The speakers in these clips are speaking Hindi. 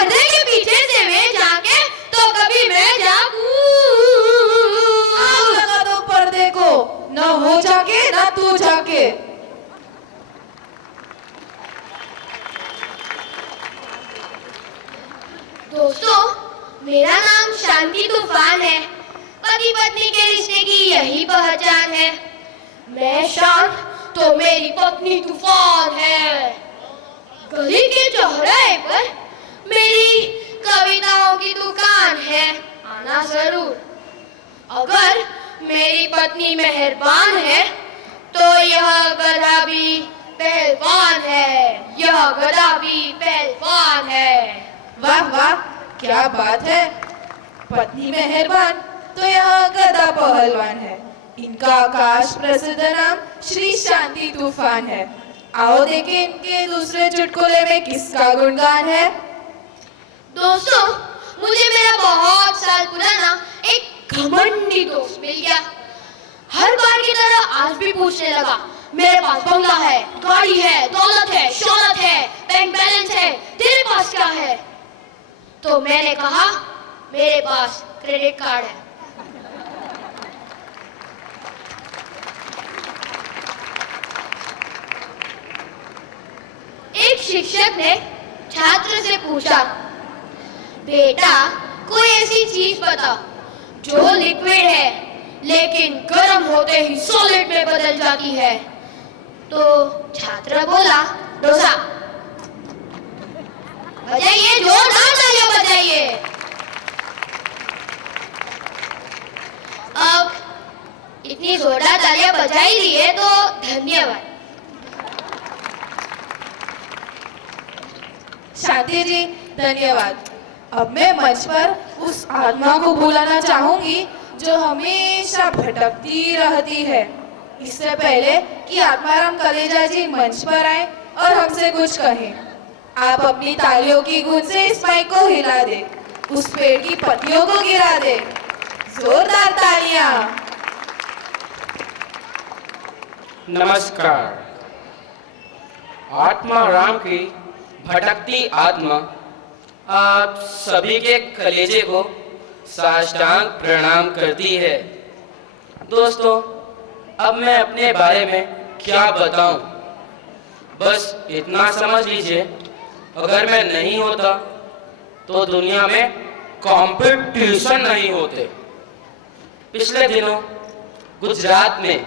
पर्दे के पीछे से वे झांके तो कभी मैं झांकू। आग लगा दो पर्दे को, न हो झांके न तू झांके। दोस्तों, मेरा नाम शांति तूफान है। पति पत्नी के रिश्ते की यही पहचान है। मैं शांत तो मेरी पत्नी तूफान है। गली के चौराहे पर मेरी कविताओं की दुकान है, आना जरूर। अगर मेरी पत्नी मेहरबान है तो यह गधा भी पहलवान है, यह गधा भी पहलवान है। वाह वाह, क्या बात है। पत्नी मेहरबान तो यह गधा पहलवान है। इनका आकाश प्रसिद्ध नाम श्री शांति तूफान है। आओ देखें इनके दूसरे चुटकुले में किसका गुणगान है। दोस्तों, मुझे मेरा बहुत साल पुराना एक घमंडी दोस्त मिल गया। हर बार की तरह आज भी पूछने लगा, मेरे पास बंगला है, गाड़ी है, दौलत है, शौहरत है, बैंक बैलेंस है, तेरे पास क्या है? तो मैंने कहा, मेरे पास क्रेडिट कार्ड है। एक शिक्षक ने छात्र से पूछा, बेटा कोई ऐसी चीज बता जो लिक्विड है लेकिन गर्म होते ही सॉलिड में बदल जाती है। तो छात्र बोला, डोसा। बजाइए, जोरदार तालियां बजाइए। अब इतनी जोरदार तालियां बजाई दी है तो धन्यवाद। शांति जी, धन्यवाद। अब मैं मंच पर उस आत्मा को बुलाना चाहूंगी जो हमेशा भटकती रहती है। इससे पहले कि आत्माराम कलेजा जी मंच पर आए और हमसे कुछ कहें, आप अपनी तालियों की गूंज से इस माइक को हिला दे, उस पेड़ की पत्तियों को गिरा दे। जोरदार तालियां। नमस्कार। आत्माराम की भटकती आत्मा आप सभी के कलेजे को साष्टांग प्रणाम करती है। दोस्तों, अब मैं अपने बारे में क्या बताऊं, बस इतना समझ लीजिए, अगर मैं नहीं होता तो दुनिया में कंपटीशन नहीं होते। पिछले दिनों गुजरात में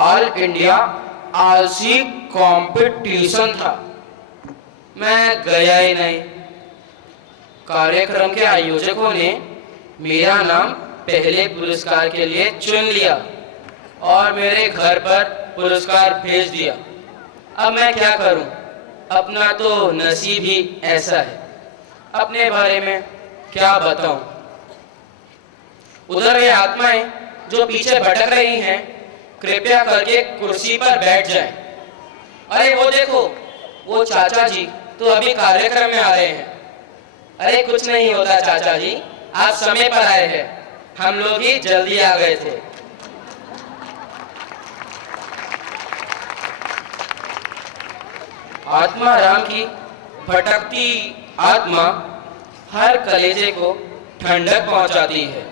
ऑल इंडिया आलसी कंपटीशन था। मैं गया ही नहीं। कार्यक्रम के आयोजकों ने मेरा नाम पहले पुरस्कार के लिए चुन लिया और मेरे घर पर पुरस्कार भेज दिया। अब मैं क्या करूं? अपना तो नसीब ही ऐसा है। अपने बारे में क्या बताऊं? उधर वे आत्माएं जो पीछे भटक रही हैं, कृपया करके कुर्सी पर बैठ जाएं। अरे वो देखो, वो चाचा जी तो अभी कार्यक्रम में आ रहे हैं। अरे कुछ नहीं होता चाचा जी, आप समय पर आए हैं, हम लोग ही जल्दी आ गए थे। आत्माराम की भटकती आत्मा हर कलेजे को ठंडक पहुंचाती है।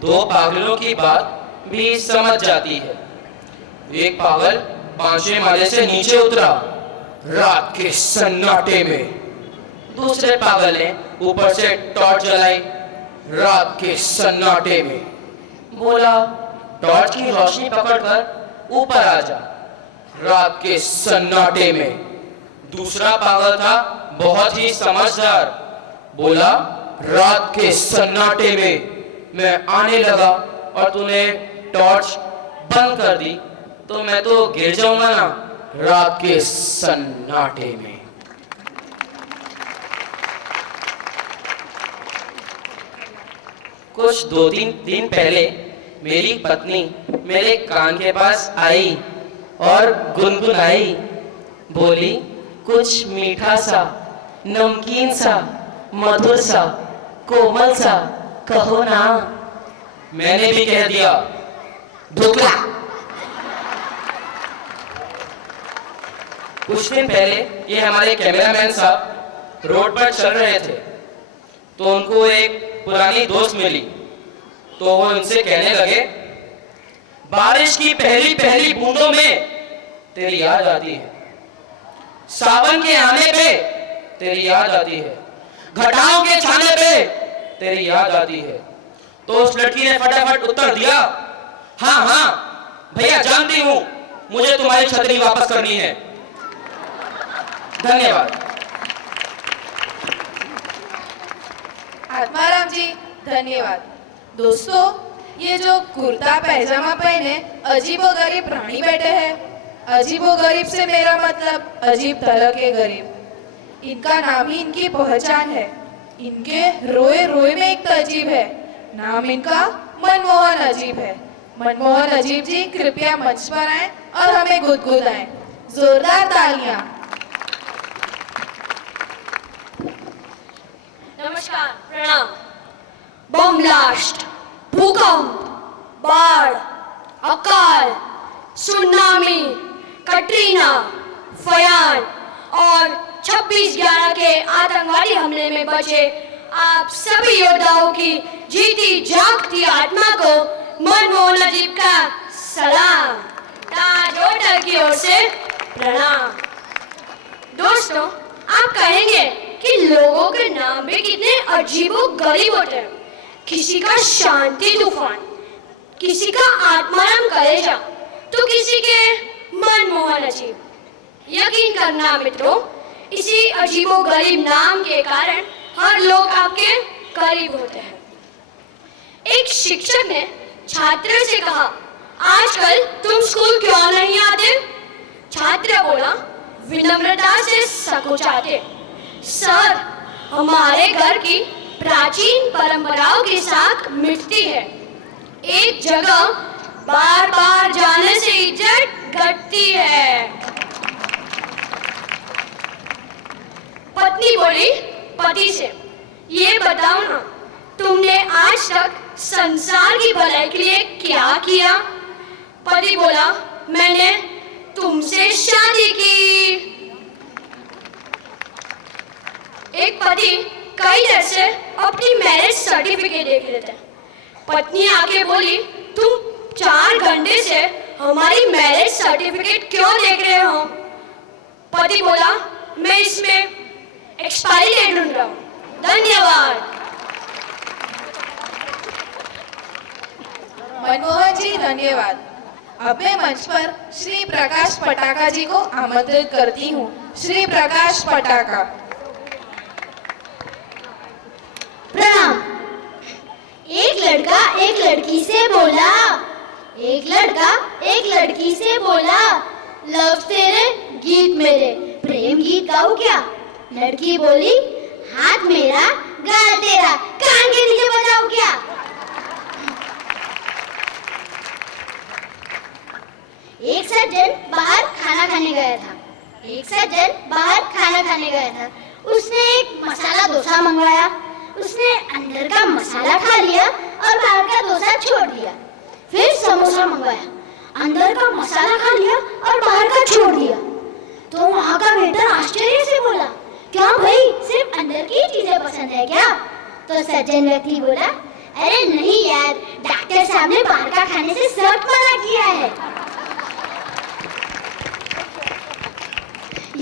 दो पागलों की बात भी समझ जाती है। एक पागल 5वें माले से नीचे उतरा रात के सन्नाटे में। दूसरे पागल ने ऊपर से टॉर्च जलाई रात के सन्नाटे में। बोला, टॉर्च की रोशनी पकड़कर ऊपर आ जा। रात के सन्नाटे में दूसरा पागल था बहुत ही समझदार। बोला, रात के सन्नाटे में मैं आने लगा और तूने टॉर्च बंद कर दी तो मैं तो गिर जाऊंगा ना रात के सन्नाटे में। कुछ 2-3 दिन पहले मेरी पत्नी मेरे कान के पास आई और गुनगुनाई, बोली, कुछ मीठा सा, नमकीन सा, मधुर सा, कोमल सा कहो ना। मैंने भी कह दिया, ढोकला। कुछ दिन पहले ये हमारे कैमरामैन साहब रोड पर चल रहे थे तो उनको एक पुरानी दोस्त मिली। तो वो उनसे कहने लगे, बारिश की पहली पहली बूंदों में तेरी याद आती है, सावन के आने पे तेरी याद आती है, घटाओं के छाने पे तेरी याद आती है। तो उस लड़की ने फटाफट उत्तर दिया, हाँ हाँ भैया जानती हूं, मुझे तुम्हारी छतरी वापस करनी है। धन्यवाद। आत्माराम जी धन्यवाद। दोस्तों, ये जो कुर्ता पैजामा पहने अजीबोगरीब प्राणी बैठे हैं, अजीबोगरीब से मेरा मतलब अजीब तरह के गरीब। इनका नाम ही इनकी पहचान है। इनके रोए रोए में एक तजीब है। नाम इनका मनमोहन अजीब है। मनमोहन अजीब जी कृपया मंच पर आए और हमें गुदगुदाएं। जोरदार तालियां। नमस्कार, प्रणाम। बम ब्लास्ट, भूकंप, बाढ़, अकाल, सुनामी, कटरीना, फयान और 26/11 के आतंकवादी हमले में बचे आप सभी योद्धाओं की जीती जागती आत्मा को मनमोहन अजीब का सलाम, ताज होटल की ओर से प्रणाम। दोस्तों, आप कहेंगे कि लोगों के नाम भी कितने अजीबो गरीब होते हैं। किसी का शांति तूफान, किसी का आत्माराम कलेजा, तो किसी के मनमोहन अजीब। यकीन करना मित्रों, इसी अजीबो गरीब नाम के कारण हर लोग आपके करीब होते हैं। एक शिक्षक ने छात्र से कहा, आजकल तुम स्कूल क्यों नहीं आते? छात्र बोला विनम्रता से सकुचाते, सर हमारे घर की प्राचीन परंपराओं के साथ मिटती है। एक जगह बार बार जाने से इज्जत घटती है। पत्नी बोली पति से, ये बताओ ना, तुमने आज तक संसार की भलाई के लिए क्या किया? पति बोला, मैंने तुमसे शादी की। एक पति कई देर से अपनी मैरिज सर्टिफिकेट देख रहे थे। पत्नी आके बोली, तुम 4 घंटे से हमारी मैरिज सर्टिफिकेट क्यों देख रहे हो? पति बोला, मैं इसमें एक्सपायरी डेट ढूंढ रहा हूं। धन्यवाद। मनमोहन जी धन्यवाद। अब मैं मंच पर श्री प्रकाश पटाका जी को आमंत्रित करती हूँ। श्री प्रकाश पटाका। प्रणाम। एक लड़का एक लड़की से बोला, एक लड़का एक लड़की से बोला, लफ्ज तेरे गीत मेरे, प्रेम गीत गाऊं क्या? लड़की बोली, हाथ मेरा गाल तेरा, कान के नीचे बजाऊं क्या? एक सज्जन बाहर खाना खाने गया था। एक सज्जन बाहर खाना खाने गया था। उसने एक मसाला डोसा मंगवाया। उसने अंदर का मसाला खा लिया और बाहर का डोसा छोड़ दिया। फिर समोसा मंगवाया। अंदर का मसाला खा लिया और बाहर का छोड़ दिया। तो वहाँ का वेटर आश्चर्य से बोला, क्या भाई सिर्फ अंदर की चीजें पसंद है क्या? तो सज्जन व्यक्ति बोला, अरे नहीं यार, डॉक्टर साहब ने बाहर का खाने से सख्त मना किया है।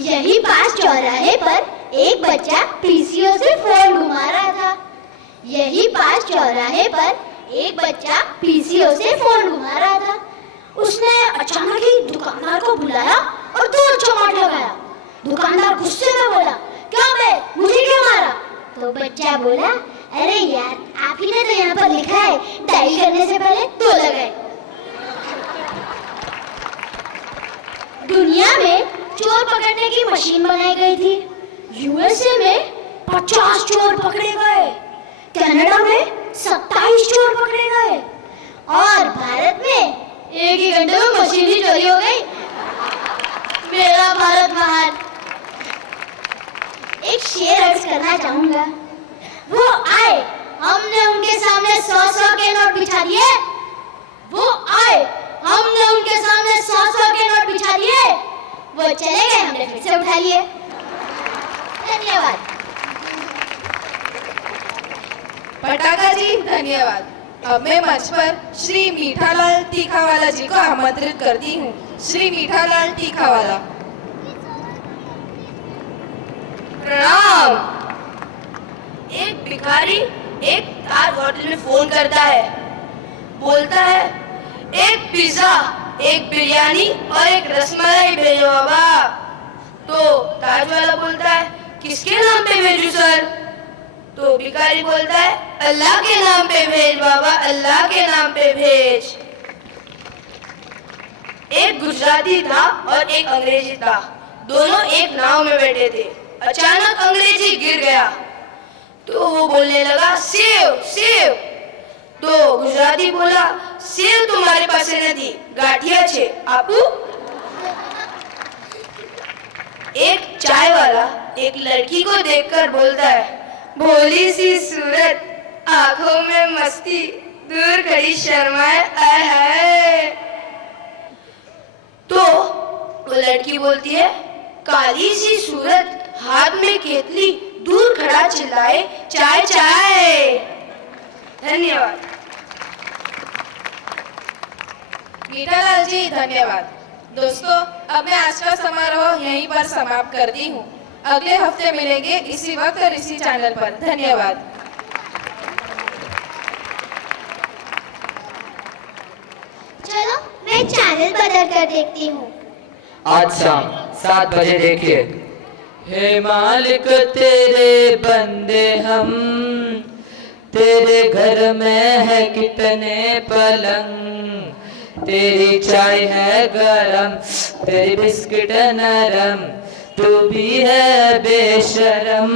यही पास चौराहे पर एक बच्चा पीसीओ से फोन घुमा रहा था। यही पास चौराहे पर एक बच्चा पीसीओ से फोन घुमा रहा था। उसने अचानक ही दुकानदार को बुलाया और 2 चमाट लगाया। दुकानदार गुस्से में बोला, क्या बे, मुझे क्यों मारा? तो बच्चा बोला, अरे यार, आप ही ने तो यहाँ पर लिखा है डायल करने से पहले 2 लगाए। दुनिया में चोर पकड़ने की मशीन बनाई गई थी। यूएसए में 50 चोर पकड़े गए, कनाडा में 27 चोर पकड़े गए और भारत में 1 ही घंटे में मशीन ही चोरी हो गई। मेरा भारत महान। एक शेर अर्ज करना चाहूंगा। वो आए, हमने उनके सामने 100-100 के नोट बिछा दिए। वो आए, हमने उनके सामने 100-100 के नोट बिछा दिए। वो चले गए, हमने फिर से उठा लिए। धन्यवाद। पटाखा जी धन्यवाद। अब मैं मंच पर श्री मीठालाल तीखावाला जी को आमंत्रित करती हूँ। श्री मीठालाल तीखावाला। प्रणाम। एक भिखारी एक ताज होटल में फोन करता है, बोलता है एक पिज्जा, एक बिरयानी और एक रसमलाई भेजो बाबा। तो ताज वाला बोलता है किसके नाम पे भेजूं सर? तो भिखारी बोलता है अल्लाह के नाम पे भेज बाबा, अल्लाह के नाम पे भेज। एक गुजराती था और एक अंग्रेजी था, दोनों एक नाव में बैठे थे। अचानक अंग्रेजी गिर गया तो वो बोलने लगा सेव सेव। तो गुजराती बोला सेव तुम्हारे पास नहीं, गाठिया छे आपू। एक चाय वाला एक लड़की को देखकर बोलता है भोली सी सूरत, आंखों में मस्ती, दूर खड़ी शर्माए आए हाय। तो वो लड़की बोलती है काली सी सूरत, हाथ में केतली, दूर खड़ा चिल्लाए चाय चाय। धन्यवाद। मीठालाल जी धन्यवाद। दोस्तों, अब मैं आज का समारोह यहीं पर समाप्त करती हूँ। अगले हफ्ते मिलेंगे इसी वक्त और इसी चैनल पर। धन्यवाद। चलो मैं चैनल बदल कर देखती हूँ। आज शाम 7 बजे देखिए। हे मालिक तेरे बंदे हम, तेरे घर में है कितने पलंग, तेरी चाय है गरम, तेरी बिस्किट नरम, तू भी है बेशरम।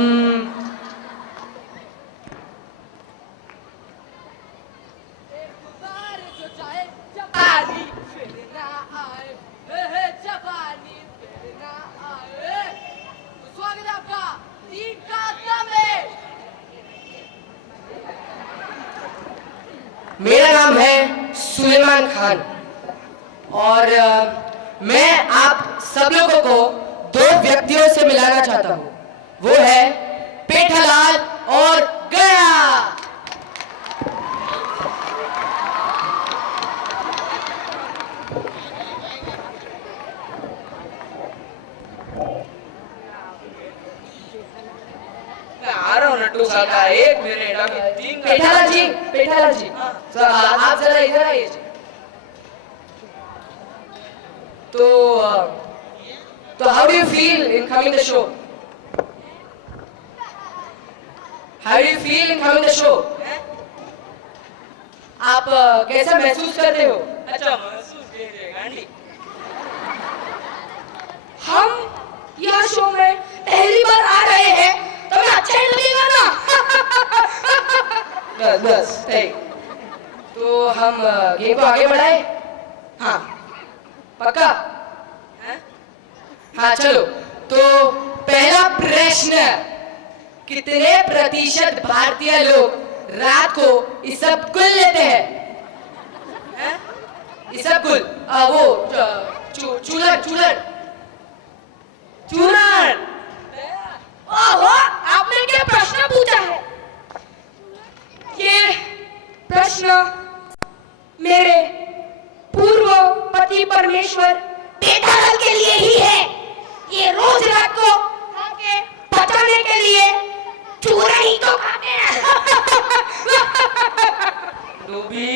मेरा नाम है सुलेमान खान और मैं आप सब लोगों को 2 व्यक्तियों से मिलाना चाहता हूँ। वो है पेठालाल और गया। आ रहा हूँ नट्टू काका, 1 मिनट अभी 3। पेठालाल जी आप जरा इधर आइए। तो how do you feel in coming the show? How do you feel in coming the show? आप कैसा महसूस करते हो? अच्छा महसूस कीजिए गांधी। हम यह शो में पहली बार आ रहे हैं तो मैं अच्छा ही लगेगा ना। बस ठीक। तो हम गेम को आगे बढ़ाए? हाँ पक्का? हाँ चलो। तो पहला प्रश्न, कितने प्रतिशत भारतीय लोग रात को इसबगुल लेते हैं? इसबगुल वो चूरन। ओहो, आपने क्या प्रश्न पूछा है? ये प्रश्न मेरे पूर्व पति परमेश्वर पेठालाल के लिए ही है। ये रोज रात को खाके बचाने के लिए चूरा ही तो खाते हैं। डूबी,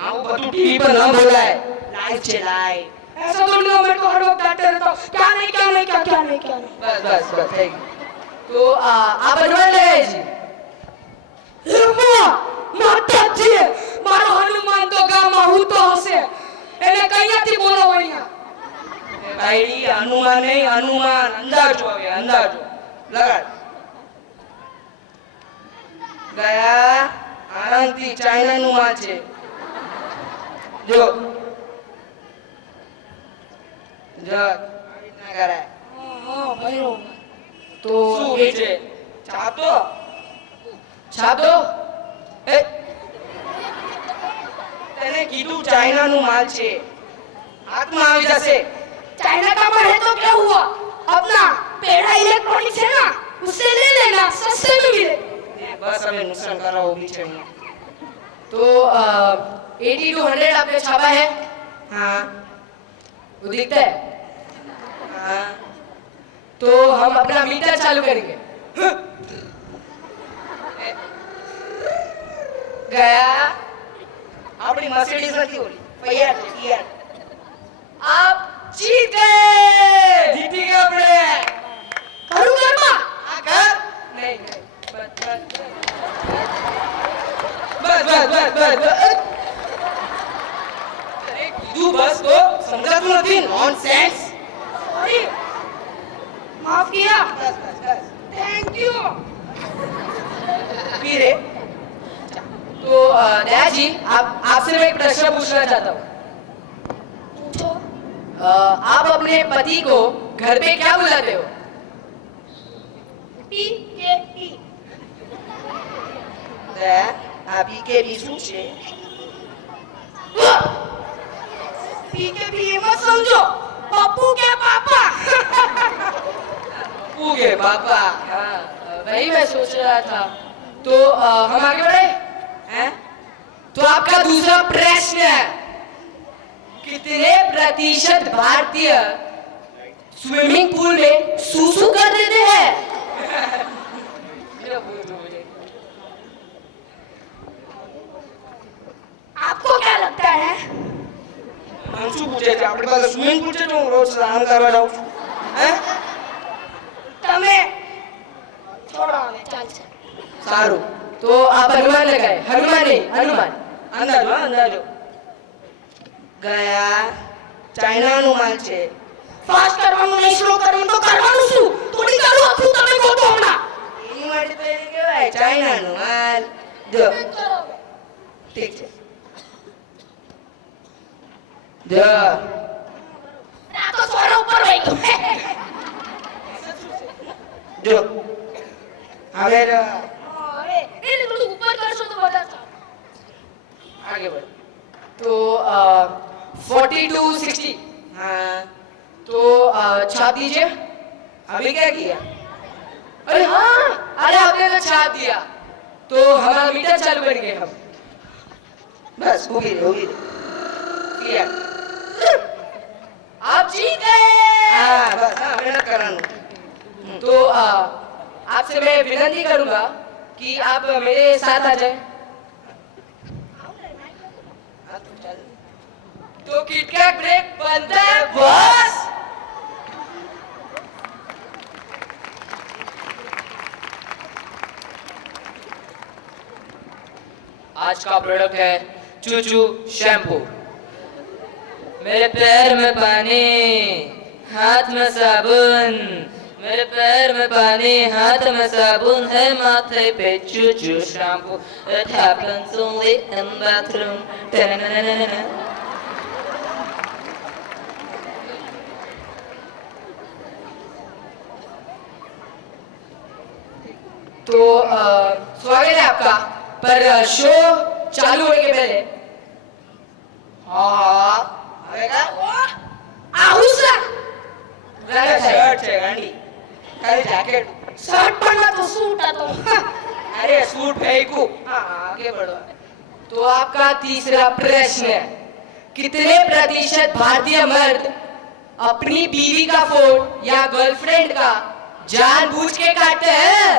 आप बतू टीवी पर ना बोला है, लाइव चलाए। ऐसा तो नहीं, मेरे को हर वक्त डांटते रहता हूँ, क्या नहीं। बस ठीक। तो आप अजवाइन लगाए जी। माताजी, मारो हनुमान तो गामा हूँ तो हसे। એને કઈયાથી બોલો અહીંયા? ભાઈ હનુમાન નહીં, હનુમાન અંદાજો હવે, અંદાજો લગાડ. ગયા આનંદથી ચાઇનાનું માં છે જો જો ના કરાય. હા ભાઈઓ તો શું છે? છાતો એ તેને કીધું ચાઇનાનું માલ છે, હાથમાં આવી જશે. चाइना का माल है तो क्या हुआ? अपना पेड़ा इलेक्ट्रॉनिक्स है ना, उससे ले लेना, सस्ते में मिले. બસ હવે નુકસાન કરાવો ઊભી છે હું तो 80 to 100 आपने छापा है हाँ वो दिखता है हाँ तो हम अपना मीटर चालू करेंगे गया આપણી મર્સિડીઝ નથી ઓલી ફૈયાર છે ફિયાર आप जीत गए જીતી ગયા આપણે करूँ कर्मा આ ઘર नहीं नहीं બસ બસ બસ બસ બસ અરે કીધું બસ તો સમજાતું નથી નોનસેન્સ सॉरी माफ किया બસ બસ બસ थैंक यू પીરે तो दया जी आपसे मैं एक प्रश्न पूछना चाहता हूँ पूछो आप अपने पति को घर पे क्या बुलाते हो पी के पी આ પીકે બી શું છે पी के भी ये मत समझो पप्पू के पापा ઉગે બાપા हाँ, वही मैं सोच रहा था तो हम आगे बढ़े हैं तो आपका दूसरा प्रश्न है कितने प्रतिशत भारतीय स्विमिंग पूल में सूसू कर देते हैं आपको क्या लगता है આમ શું પૂછે છે આપણી પાસે સ્વિમિંગ પૂલ છે તો હું રોજ સ્નાન કરવા જાઉં છું હે તમે छोड़ो हमें चल चल સારું तो आप अनुमान लगाए हनुमान नहीं अनुमान અંદાજો હા અંદાજો ગયા ચાઇનાનું માલ છે फास्ट करवानो नहीं स्लो करवानो तो करवानो શું થોડી કરું આપણું તમે ગોતો હમણાં એની માટે તો એને કહેવાય ચાઇનાનું માલ જો ઠીક છે જો આ તો સોરા ઉપર વઈ ગયો જો હવે હવે એને થોડું ઉપર કરશો તો વધારે સારું आगे बढ़ो तो 40 to 60 हाँ तो छाप दीजिए अभी क्या किया अरे हाँ अरे आपने तो छाप दिया तो हमारा मीटर चालू करेंगे हम बस होगी रे किया आप जीत गए हाँ बस हाँ मेहनत करानो तो आपसे मैं विनती करूंगा कि आप मेरे साथ आ जाएं हाँ तो चल तो किटकैट ब्रेक बनता है बॉस आज का प्रोडक्ट है चूचू शैम्पू मेरे पैर में पानी हाथ में साबुन मेरे पैर में पानी हाथ में साबुन है माथे पे चूचू shampoo It happens only in bathroom Ta-na-na-na-na-na. तो स्वागत है आपका पर शो चालू होने के पहले हाँ હવે કા આહુસા गाना था શર્ટ છે ગાંડી ખાલી જાકેટ શર્ટ પણ નતો સૂટ હતો अरे सूट फेंकू हाँ आगे बढ़ो तो आपका तीसरा प्रश्न है कितने प्रतिशत भारतीय मर्द अपनी बीवी का फोन या गर्लफ्रेंड का जानबूझ के काटते हैं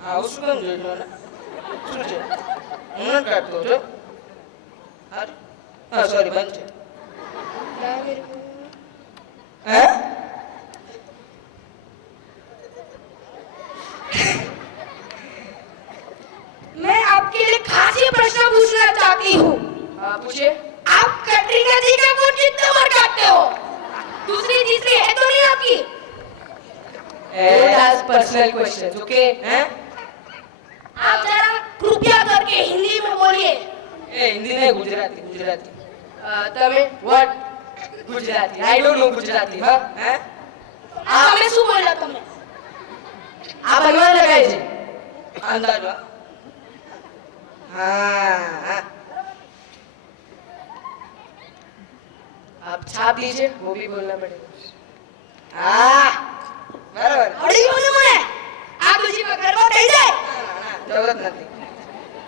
हाँ उसको कम जो लो ना શું છે હું ન કાઢતો જો हाँ सॉरी बंद છે हैं मैं आपके लिए खास ये प्रश्न पूछना चाहती हूँ पूछिए आप कैटरीना जी का फोन कितने बार काटते हो दूसरी तीसरी है तो नहीं आपकी Don't ask personal questions, okay? हैं आप जरा कृपया करके हिंदी में बोलिए ए हिंदी नहीं गुजराती गुजराती તમે what Gujarati I don't know Gujarati હા हैं તમે શું બોલ્યા તમે આ બનવા લગાય છે अंदाज हाँ हाँ आप छाप लीजिए वो भी बोलना पड़ेगा हाँ बराबर અડી ગયું છે મને આ બીજી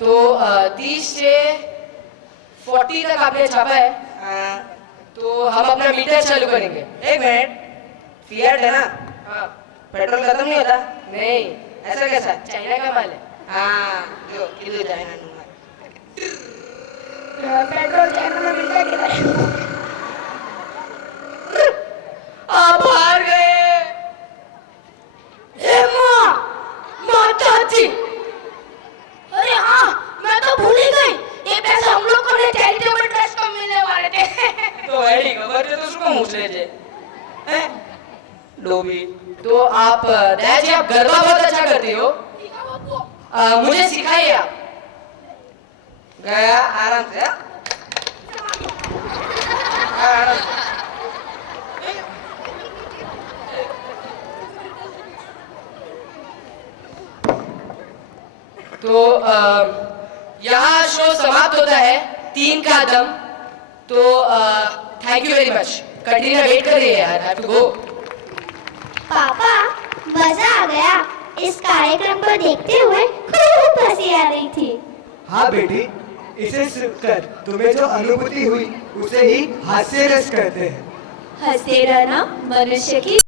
तो 30 से 40 तक आपने छापा है, हाँ, तो हम अपना मीटर चालू करेंगे। एक मिनट, फिएट है ना, हाँ, पेट्रोल खत्म नहीं होता, नहीं, ऐसा कैसा? चाइना का माल है। हाँ, जो किलो चाइना नुमा। पेट्रोल चाइना में मिलता किधर? आप हार गए। माताजी, अरे हाँ, मैं तो भूल ही गई, ये पैसे हम लोग को चैरिटेबल ट्रस्ट को मिलने वाले थे। तो एडी खबर છે તો શું કામ ઉછળે છે? हैं? डोबी। तो आप दया जी, आप गरबा बहुत अच्छा करती हो, मुझे सिखाइए आप। गया आराम से, हाँ? आराम से। तो यहाँ शो समाप्त होता है 3 का दम। तो thank you very much. Katrina wait कर रही है यार, हैव टू गो। पापा, मजा आ गया। इस कार्यक्रम को देखते हुए खूब हंसी आ रही थी। हाँ बेटी, इसे सुनकर तुम्हें जो अनुभूति हुई उसे ही हास्य रस कहते हैं। हंसते रहना मनुष्य की